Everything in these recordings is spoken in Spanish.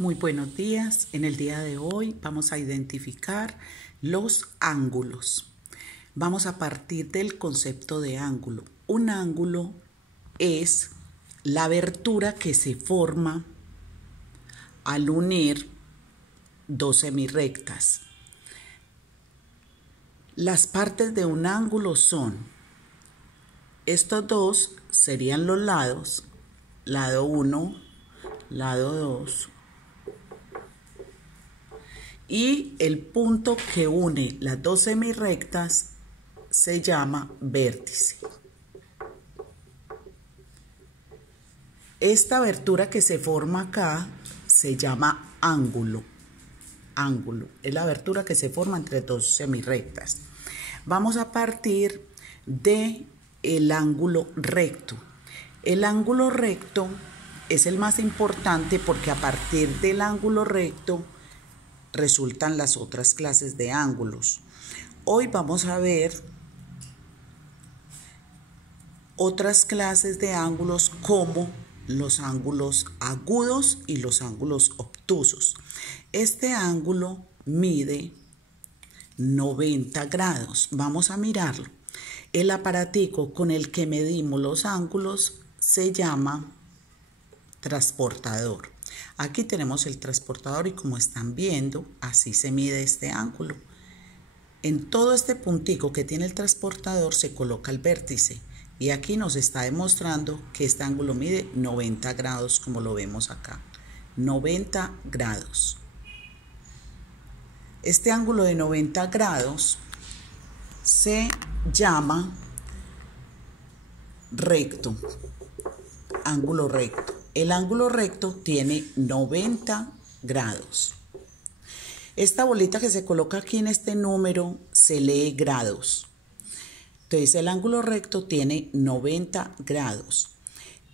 Muy buenos días. En el día de hoy vamos a identificar los ángulos. Vamos a partir del concepto de ángulo. Un ángulo es la abertura que se forma al unir dos semirrectas. Las partes de un ángulo son, estos dos serían los lados, lado 1, lado 2. Y el punto que une las dos semirrectas se llama vértice. Esta abertura que se forma acá se llama ángulo. Ángulo es la abertura que se forma entre dos semirrectas. Vamos a partir del ángulo recto. El ángulo recto es el más importante porque a partir del ángulo recto resultan las otras clases de ángulos. Hoy vamos a ver otras clases de ángulos como los ángulos agudos y los ángulos obtusos. Este ángulo mide 90 grados. Vamos a mirarlo. El aparatico con el que medimos los ángulos se llama transportador. Aquí tenemos el transportador y como están viendo, así se mide este ángulo. En todo este puntico que tiene el transportador se coloca el vértice y aquí nos está demostrando que este ángulo mide 90 grados como lo vemos acá. 90 grados. Este ángulo de 90 grados se llama recto, ángulo recto. El ángulo recto tiene 90 grados. Esta bolita que se coloca aquí en este número se lee grados. Entonces el ángulo recto tiene 90 grados.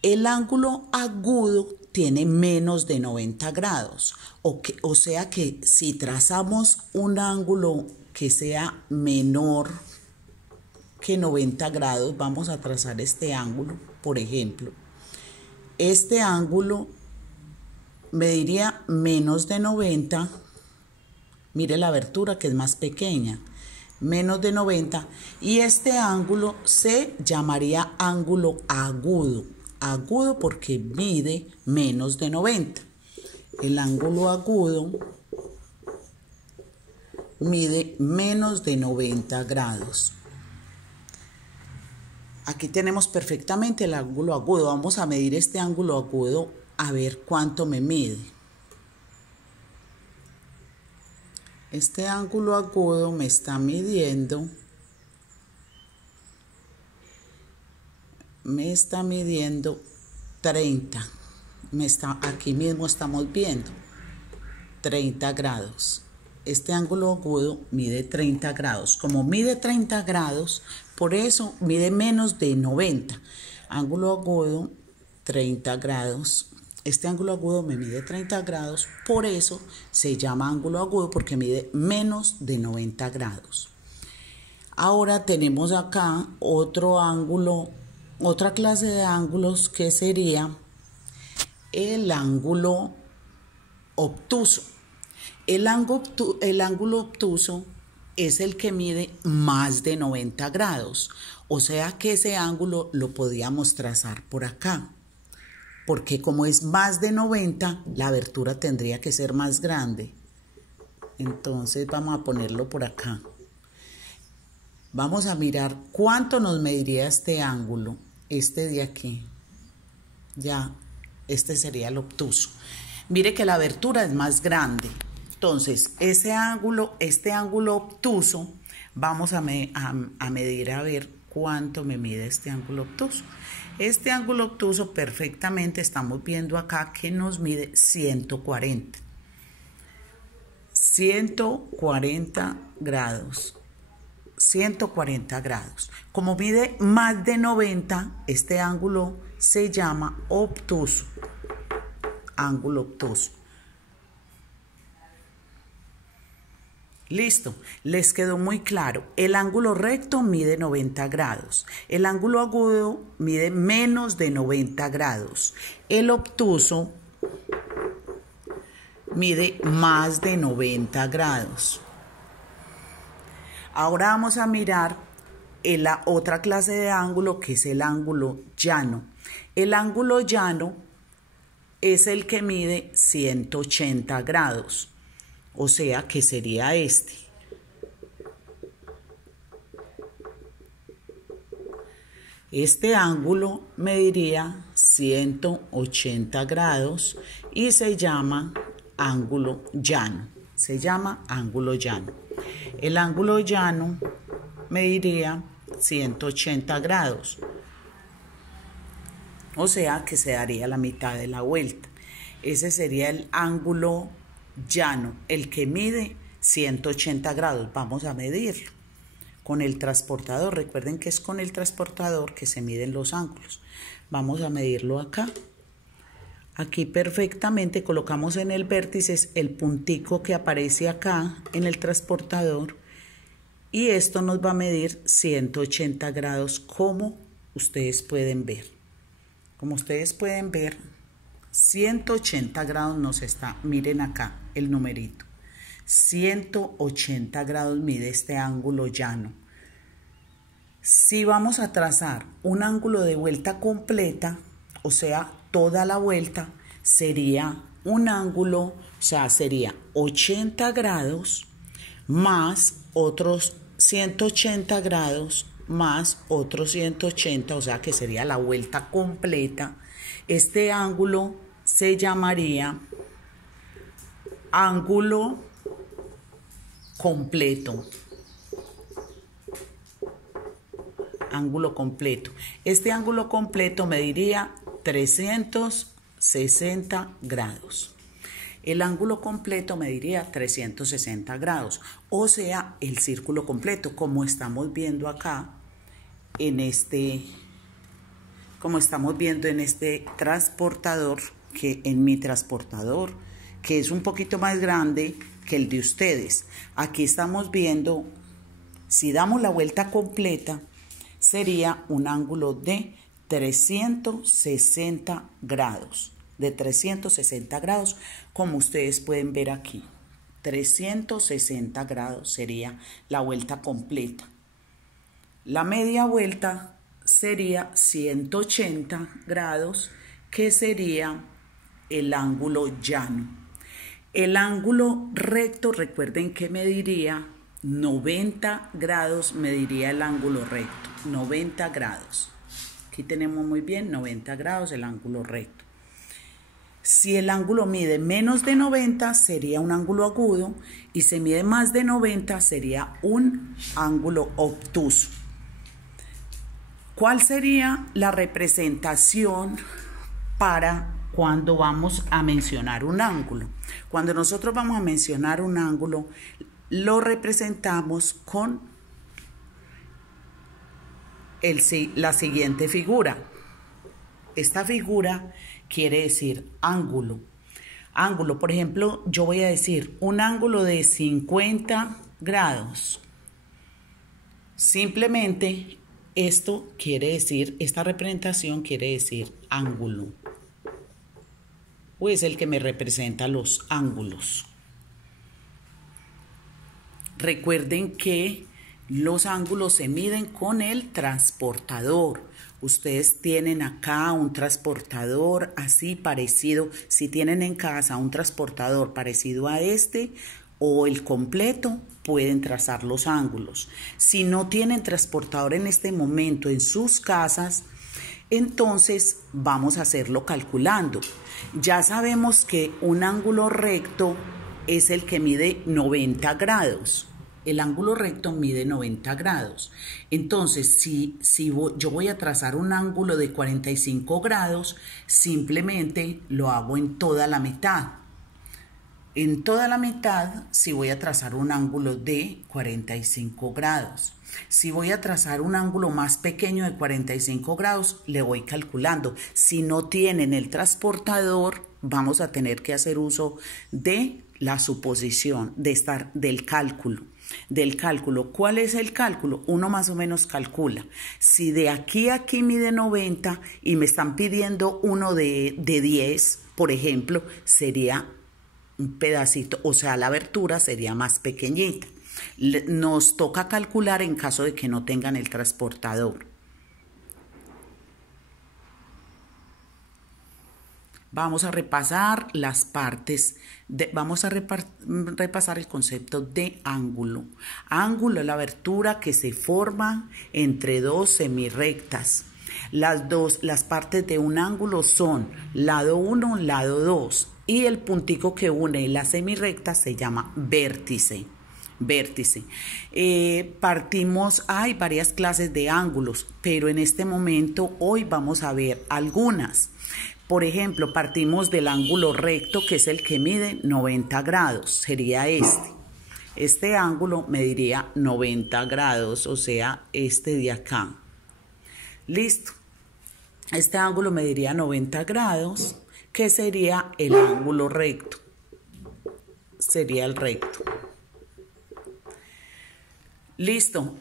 El ángulo agudo tiene menos de 90 grados. O sea que si trazamos un ángulo que sea menor que 90 grados, vamos a trazar este ángulo, por ejemplo. Este ángulo mediría menos de 90. Mire la abertura que es más pequeña. Menos de 90. Y este ángulo se llamaría ángulo agudo. Agudo porque mide menos de 90. El ángulo agudo mide menos de 90 grados. Aquí tenemos perfectamente el ángulo agudo. Vamos a medir este ángulo agudo a ver cuánto me mide. Este ángulo agudo me está midiendo. Me está midiendo 30. Aquí mismo estamos viendo 30 grados. Este ángulo agudo mide 30 grados. Como mide 30 grados, por eso mide menos de 90. Ángulo agudo, 30 grados. Este ángulo agudo me mide 30 grados, por eso se llama ángulo agudo porque mide menos de 90 grados. Ahora tenemos acá otro ángulo, otra clase de ángulos que sería el ángulo obtuso. El ángulo obtuso es el que mide más de 90 grados, o sea que ese ángulo lo podíamos trazar por acá, porque como es más de 90, la abertura tendría que ser más grande. Entonces vamos a ponerlo por acá. Vamos a mirar cuánto nos mediría este ángulo, este de aquí. Ya, este sería el obtuso. Mire que la abertura es más grande. Entonces, este ángulo obtuso, vamos a medir a ver cuánto me mide este ángulo obtuso. Este ángulo obtuso perfectamente estamos viendo acá que nos mide 140. 140 grados. 140 grados. Como mide más de 90, este ángulo se llama obtuso. Ángulo obtuso. Listo, les quedó muy claro. El ángulo recto mide 90 grados. El ángulo agudo mide menos de 90 grados. El obtuso mide más de 90 grados. Ahora vamos a mirar la otra clase de ángulo, que es el ángulo llano. El ángulo llano es el que mide 180 grados, o sea que sería este. Este ángulo mediría 180 grados y se llama ángulo llano. Se llama ángulo llano. El ángulo llano mediría 180 grados. O sea que se daría la mitad de la vuelta. Ese sería el ángulo llano, el que mide 180 grados. Vamos a medirlo con el transportador. Recuerden que es con el transportador que se miden los ángulos. Vamos a medirlo acá. Aquí perfectamente colocamos en el vértice el puntico que aparece acá en el transportador y esto nos va a medir 180 grados como ustedes pueden ver. Como ustedes pueden ver, 180 grados nos está, miren acá el numerito. 180 grados mide este ángulo llano. Si vamos a trazar un ángulo de vuelta completa, o sea, toda la vuelta, sería un ángulo, o sea, sería 80 grados más otros 180 grados más otros 180, o sea que sería la vuelta completa. Este ángulo se llamaría ángulo completo. Ángulo completo. Este ángulo completo mediría 360 grados. El ángulo completo mediría 360 grados, o sea, el círculo completo, como estamos viendo acá en este transportador, que en mi transportador, que es un poquito más grande que el de ustedes. Aquí estamos viendo, si damos la vuelta completa, sería un ángulo de 360 grados. De 360 grados, como ustedes pueden ver aquí. 360 grados sería la vuelta completa. La media vuelta sería 180 grados, que sería el ángulo llano. El ángulo recto, recuerden que mediría 90 grados, mediría el ángulo recto. 90 grados. Aquí tenemos muy bien 90 grados el ángulo recto. Si el ángulo mide menos de 90 sería un ángulo agudo y si mide más de 90 sería un ángulo obtuso. ¿Cuál sería la representación para cuando vamos a mencionar un ángulo? Cuando nosotros vamos a mencionar un ángulo, lo representamos con la siguiente figura. Esta figura quiere decir ángulo. Ángulo, por ejemplo, yo voy a decir un ángulo de 50 grados. Simplemente esto quiere decir, esta representación quiere decir ángulo. O es el que me representa los ángulos. Recuerden que los ángulos se miden con el transportador. Ustedes tienen acá un transportador así parecido. Si tienen en casa un transportador parecido a este o el completo, pueden trazar los ángulos. Si no tienen transportador en este momento en sus casas, entonces vamos a hacerlo calculando. Ya sabemos que un ángulo recto es el que mide 90 grados. El ángulo recto mide 90 grados. Entonces, si yo voy a trazar un ángulo de 45 grados, simplemente lo hago en toda la mitad. En toda la mitad, si voy a trazar un ángulo de 45 grados. Si voy a trazar un ángulo más pequeño de 45 grados, le voy calculando. Si no tienen el transportador, vamos a tener que hacer uso de la suposición, del cálculo. ¿Cuál es el cálculo? Uno más o menos calcula. Si de aquí a aquí mide 90 y me están pidiendo uno de 10, por ejemplo, sería un pedacito, o sea, la abertura sería más pequeñita. Nos toca calcular en caso de que no tengan el transportador. Vamos a repasar las partes, vamos a repasar el concepto de ángulo. Ángulo es la abertura que se forma entre dos semirrectas. Las partes de un ángulo son lado 1, lado 2 y el puntico que une la semirrecta se llama vértice. Hay varias clases de ángulos, pero en este momento hoy vamos a ver algunas. Por ejemplo, partimos del ángulo recto, que es el que mide 90 grados, sería este. Este ángulo mediría 90 grados, o sea, este de acá. Listo. Este ángulo mediría 90 grados, que sería el ángulo recto. Sería el recto. Listo.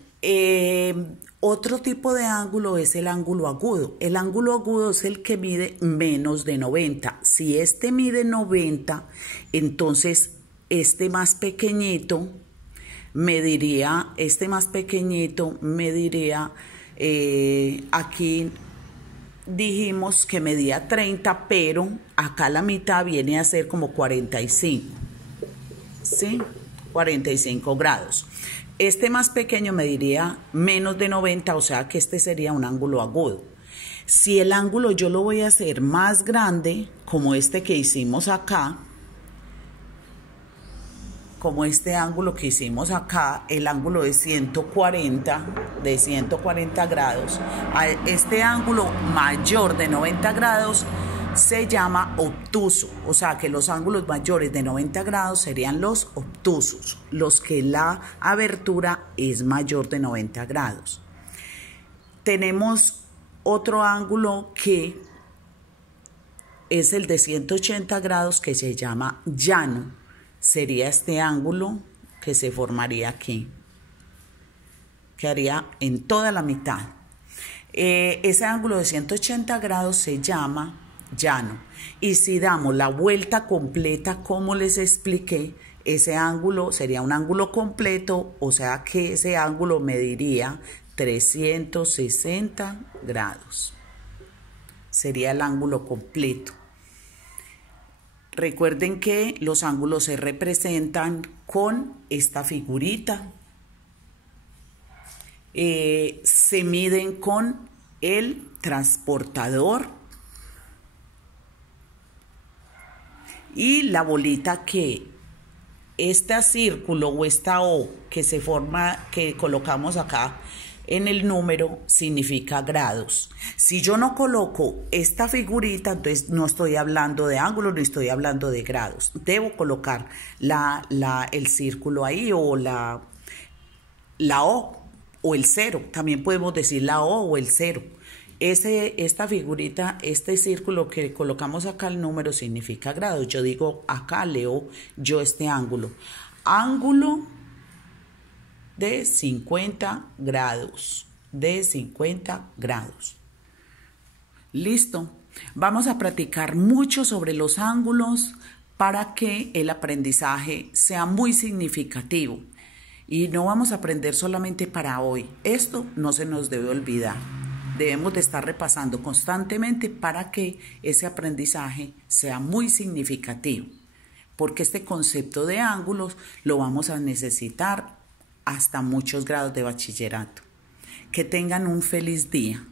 Otro tipo de ángulo es el ángulo agudo. El ángulo agudo es el que mide menos de 90. Si este mide 90, entonces este más pequeñito mediría, aquí dijimos que medía 30, pero acá la mitad viene a ser como 45, ¿sí? 45 grados. Este más pequeño mediría menos de 90, o sea que este sería un ángulo agudo. Si el ángulo yo lo voy a hacer más grande, como este que hicimos acá, como este ángulo que hicimos acá, el ángulo de 140 grados, este ángulo mayor de 90 grados se llama obtuso, o sea que los ángulos mayores de 90 grados serían los obtusos, los que la abertura es mayor de 90 grados. Tenemos otro ángulo que es el de 180 grados que se llama llano, sería este ángulo que se formaría aquí, que haría en toda la mitad. Ese ángulo de 180 grados se llama llano. Y si damos la vuelta completa, como les expliqué, ese ángulo sería un ángulo completo, o sea que ese ángulo mediría 360 grados. Sería el ángulo completo. Recuerden que los ángulos se representan con esta figurita. Se miden con el transportador. Y la bolita que este círculo o esta O que se forma, que colocamos acá en el número, significa grados. Si yo no coloco esta figurita, entonces no estoy hablando de ángulos, no estoy hablando de grados. Debo colocar el círculo ahí o la O o el 0. También podemos decir la O o el 0. Esta figurita, este círculo que colocamos acá, el número significa grados. Yo digo, acá leo yo este ángulo. Ángulo de 50 grados. De 50 grados. Listo. Vamos a practicar mucho sobre los ángulos para que el aprendizaje sea muy significativo. Y no vamos a aprender solamente para hoy. Esto no se nos debe olvidar. Debemos de estar repasando constantemente para que ese aprendizaje sea muy significativo, porque este concepto de ángulos lo vamos a necesitar hasta muchos grados de bachillerato. Que tengan un feliz día.